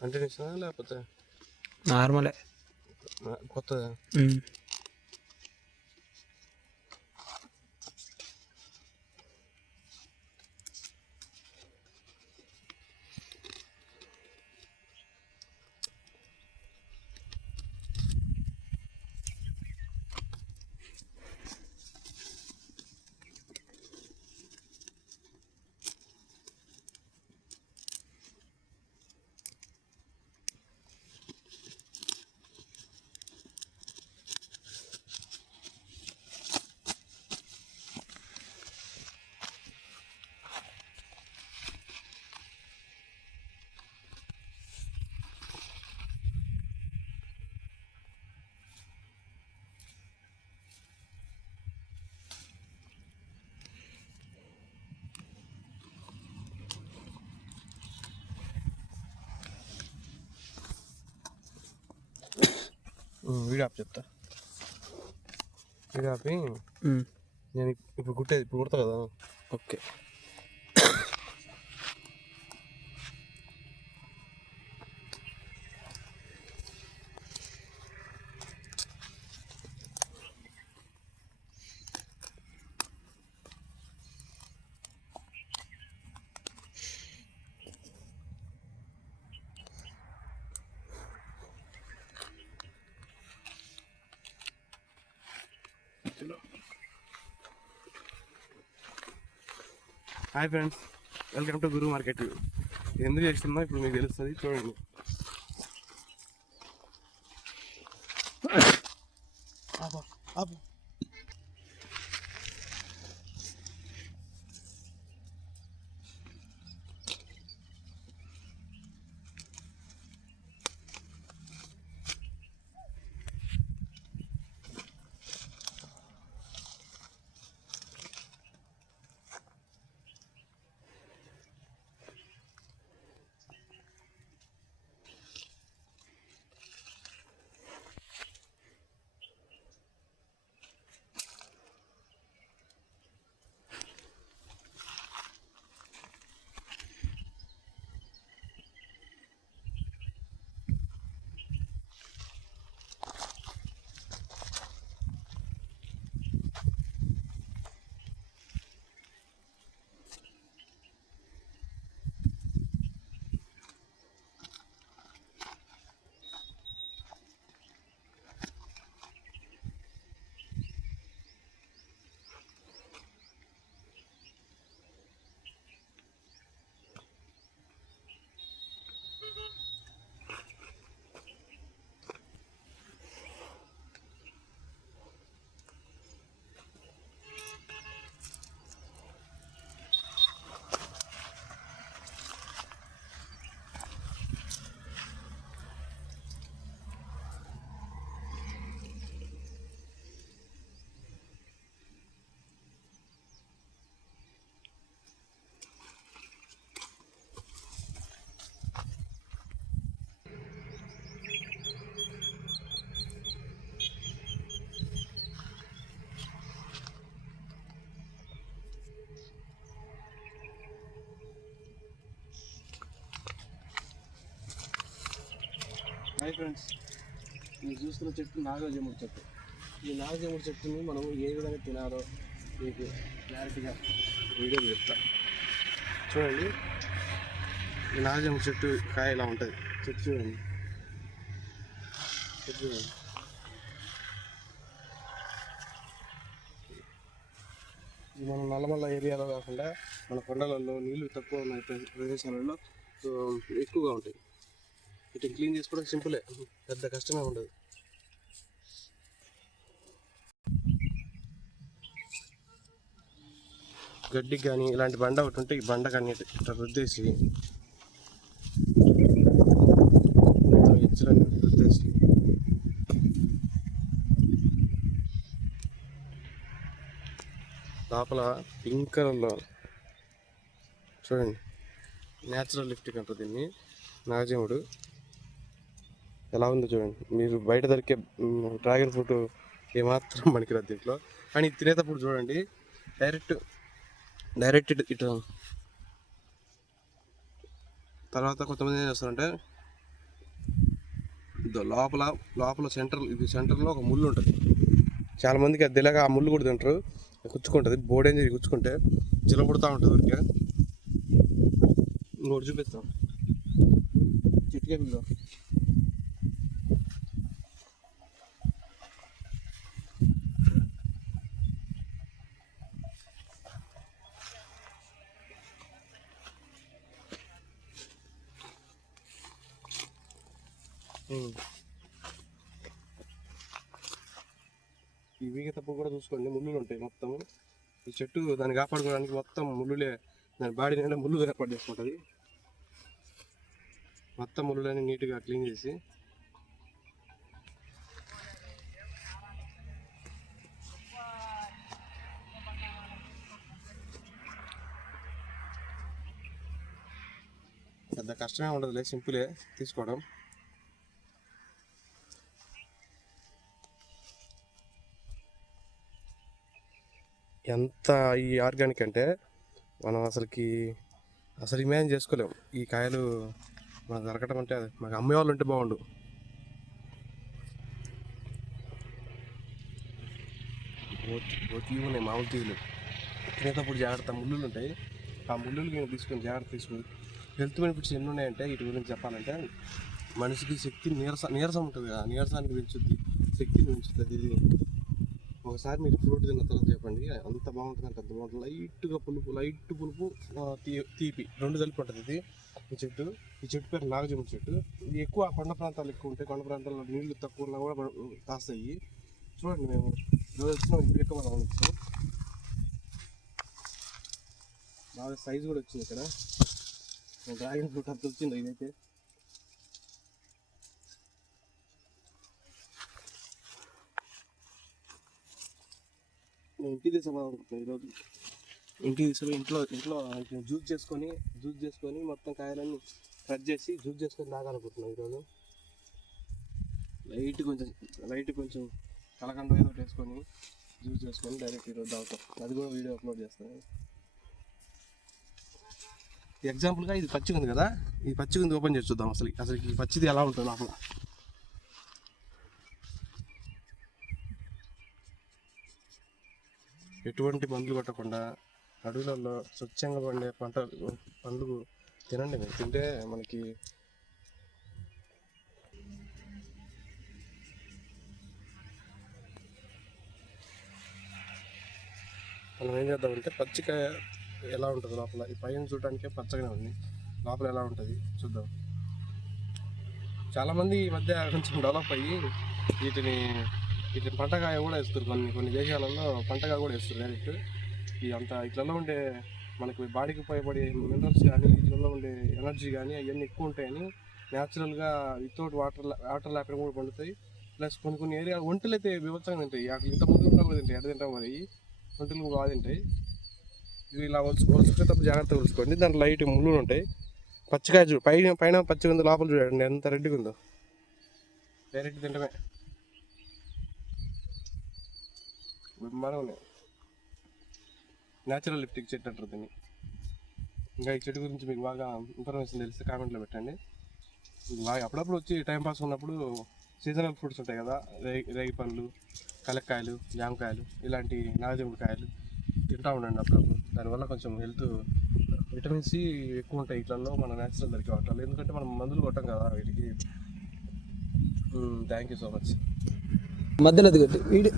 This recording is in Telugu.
కంటిన్యూషన్ లేకపోతే నార్మలే కొత్తదా? వీడియో ఆప్ చెప్తా. వీడియో ఆపి నేను ఇప్పుడు కుట్టేది ఇప్పుడు కుడతా కదా. Okay. Hi friends, welcome to Guru market. ఎందుకు చేస్తున్నా ఇప్పుడు మీకు తెలుస్తుంది, చూడండి. హాయ్ ఫ్రెండ్స్, మీరు చూస్తున్న చెట్టు నాగజముడు చెట్టు. ఈ నాగజముడు చెట్టుని మనం ఏ విధంగా తినాలో మీకు క్లారిటీగా వీడియో చెప్తా. చూడండి, ఈ నాగజముడు చెట్టు కాయ ఇలా ఉంటుంది. చెట్టు చూడండి, చెట్టు చూడండి. ఇది మన నల్లమల్ల ఏరియాలో కాకుండా మన కొండలలో నీళ్లు తక్కువ ఉన్న ప్రదేశాలలో ఎక్కువగా ఉంటాయి. వీటిని క్లీన్ చేసుకోవడం సింపులే, పెద్ద కష్టమే ఉండదు. గడ్డికి కానీ ఇలాంటి బండ ఒకటి ఉంటే ఈ బండ కానీ ఇట్లా రుద్దేసి రుద్దేసి లోపల పింక్ కలర్లో చూడండి, న్యాచురల్ లిప్టిక్ అంటారు దీన్ని. నాగజముడు ఎలా ఉందో చూడండి. మీరు బయట దొరికే డ్రాగన్ ఫ్రూట్ ఏమాత్రం పనికిరాదు దీంట్లో. కానీ తినేటప్పుడు చూడండి, డైరెక్ట్ ఇటు. తర్వాత కొంతమంది ఏం చేస్తారంటే ఇదో లోపల లోపల సెంటర్లో ఒక ముళ్ళు ఉంటుంది. చాలా మందికి అది తెలియక ఆ ముళ్ళు కూడా తింటారు. గుచ్చుకుంటుంది, బోడేం చేసి గుచ్చుకుంటే చిలబుడుతూ ఉంటుంది ఊరికే. ఇంకోటి చూపిస్తాం, చిట్కే పిల్ల. ఈ వీగ తప్పు కూడా చూసుకోండి, ముళ్ళులు ఉంటాయి మొత్తం. ఈ చెట్టు దాన్ని కాపాడుకోవడానికి మొత్తం ముళ్ళులే, దాని బాడీ నిండా ముళ్ళు ఏర్పాటు చేసుకుంటుంది. మొత్తం ముళ్ళులని నీట్గా క్లీన్ చేసి పెద్ద కష్టమే ఉండదులే, సింపులే తీసుకోవడం. ఎంత ఈ ఆర్గానిక్ అంటే మనం అసలు ఇమాజిన్ చేసుకోలేము. ఈ కాయలు మనకు దొరకటం అంటే అది మాకు అమ్మేవాళ్ళు ఉంటే బాగుండు. తీగలు ఉన్నాయి, మామూలు తీగలు. తినేటప్పుడు జాగ్రత్త, ముళ్ళులు ఉంటాయి. ఆ ముళ్ళులు తీసుకొని జాగ్రత్త తీసుకొని హెల్త్ బెనిఫిట్స్ ఎన్ని ఉన్నాయంటే వీటి గురించి చెప్పాలంటే, మనిషికి శక్తి నీరసం ఉంటుంది కదా, నీరసానికి పెంచుద్ది, శక్తిని పెంచుతుంది ఇది. ఒకసారి మీరు ఫ్రూట్ తిన్న తర్వాత చెప్పండి, అంత బాగుంటుంది అంటే అంత బాగుంటుంది. లైట్ పులుపు తీపి రెండు కలిపి ఉంటుంది ఇది. ఈ చెట్టు పేరు నాగజముడి చెట్టు. ఇది ఎక్కువ కొండ ప్రాంతాలు ఎక్కువ ఉంటాయి. కొండ ప్రాంతాల్లో నీళ్లు తక్కువ ఉన్నా కూడా కాస్తాయి. చూడండి, మేము రోజు వచ్చినాం, ఇప్పుడు ఎక్కువ మనం వచ్చాం. బాగా సైజు కూడా వచ్చింది ఇక్కడ. డ్రాగన్ ఫ్రూట్ అంత వచ్చింది ఇదైతే. నేను ఇంటికి తీసుకుపోదాం ఈరోజు. ఇంటికి తీసుకుని ఇంట్లో జ్యూస్ చేసుకొని మొత్తం కాయలన్నీ కట్ చేసి జ్యూస్ చేసుకొని తాగాలనుకుంటున్నాం ఈరోజు. లైట్ కొంచెం కలకండ ఏదో వేసుకొని జ్యూస్ చేసుకొని డైరెక్ట్ ఈరోజు తాగుతాం. అది కూడా వీడియో అప్లోడ్ చేస్తాను. ఎగ్జాంపుల్గా ఇది పచ్చిగా ఉంది కదా, ఈ పచ్చిగా ఉంది ఓపెన్ చేసి చూద్దాం. అసలు ఈ పచ్చిది ఎలా ఉంటుంది లోపల. ఎటువంటి మందులు కొట్టకుండా అడవులలో స్వచ్ఛంగా పండే పండ్లు తినండి. మీరు తింటే మనకి మనం ఏం చేద్దామంటే, పచ్చికాయ ఎలా ఉంటుంది లోపల, ఈ పైన చూడటానికే పచ్చగానే ఉంది, లోపల ఎలా ఉంటుంది చూద్దాం. చాలామంది ఈ మధ్య కొంచెం డెవలప్ అయ్యి వీటిని పంటకాయ కూడా వేస్తారు. కొన్ని దేశాలలో పంటకాయ కూడా వేస్తారు డైరెక్ట్. అంత ఇట్లలో ఉండే మనకి బాడీకి ఉపయోగపడే మినరల్స్ కానీ, వీటిలో ఉండే ఎనర్జీ కానీ అవన్నీ ఎక్కువ ఉంటాయని న్యాచురల్గా వితౌట్ వాటర్ లేకుండా కూడా పండుతాయి. ప్లస్ కొన్ని ఏరియా ఒంటలు అయితే వివత్సంగా తింటాయి. అక్కడ ఇంత ముందు ఉన్నా కూడా తింటాయి, ఎక్కడ తింటాం మరి ఒంటలు బాగా తింటాయి. ఇవి ఇలా వలుసుకునేటప్పుడు జాగ్రత్తగా వలుసుకోండి. దాంట్లో లైట్ ముళ్ళు ఉంటాయి. పచ్చికాయ పైన పచ్చిగా ఉంది, లోపల చూడండి ఎంత రెడ్గా ఉందో. డైరెక్ట్ తింటమే విమానం ఉన్నాయి. న్యాచురల్ లిప్టిక్ చెట్టు అంటారు దీన్ని. ఇంకా ఈ చెట్టు గురించి మీకు బాగా ఇన్ఫర్మేషన్ తెలిస్తే కామెంట్లో పెట్టండి. బాగా అప్పుడప్పుడు వచ్చి టైంపాస్ ఉన్నప్పుడు సీజనల్ ఫ్రూట్స్ ఉంటాయి కదా, రేగి పండ్లు, కలక్కాయలు, జామకాయలు, ఇలాంటి నాగజముడి కాయలు తింటూ ఉండండి అప్పుడప్పుడు. దానివల్ల కొంచెం హెల్త్ విటమిన్ సి ఎక్కువ ఉంటాయి వీటిల్లో, మన న్యాచురల్ దొరికే వాటిలో. ఎందుకంటే మనం మందులు కొట్టాం కదా వీటికి. Thank you so much. మధ్యలో వీడియో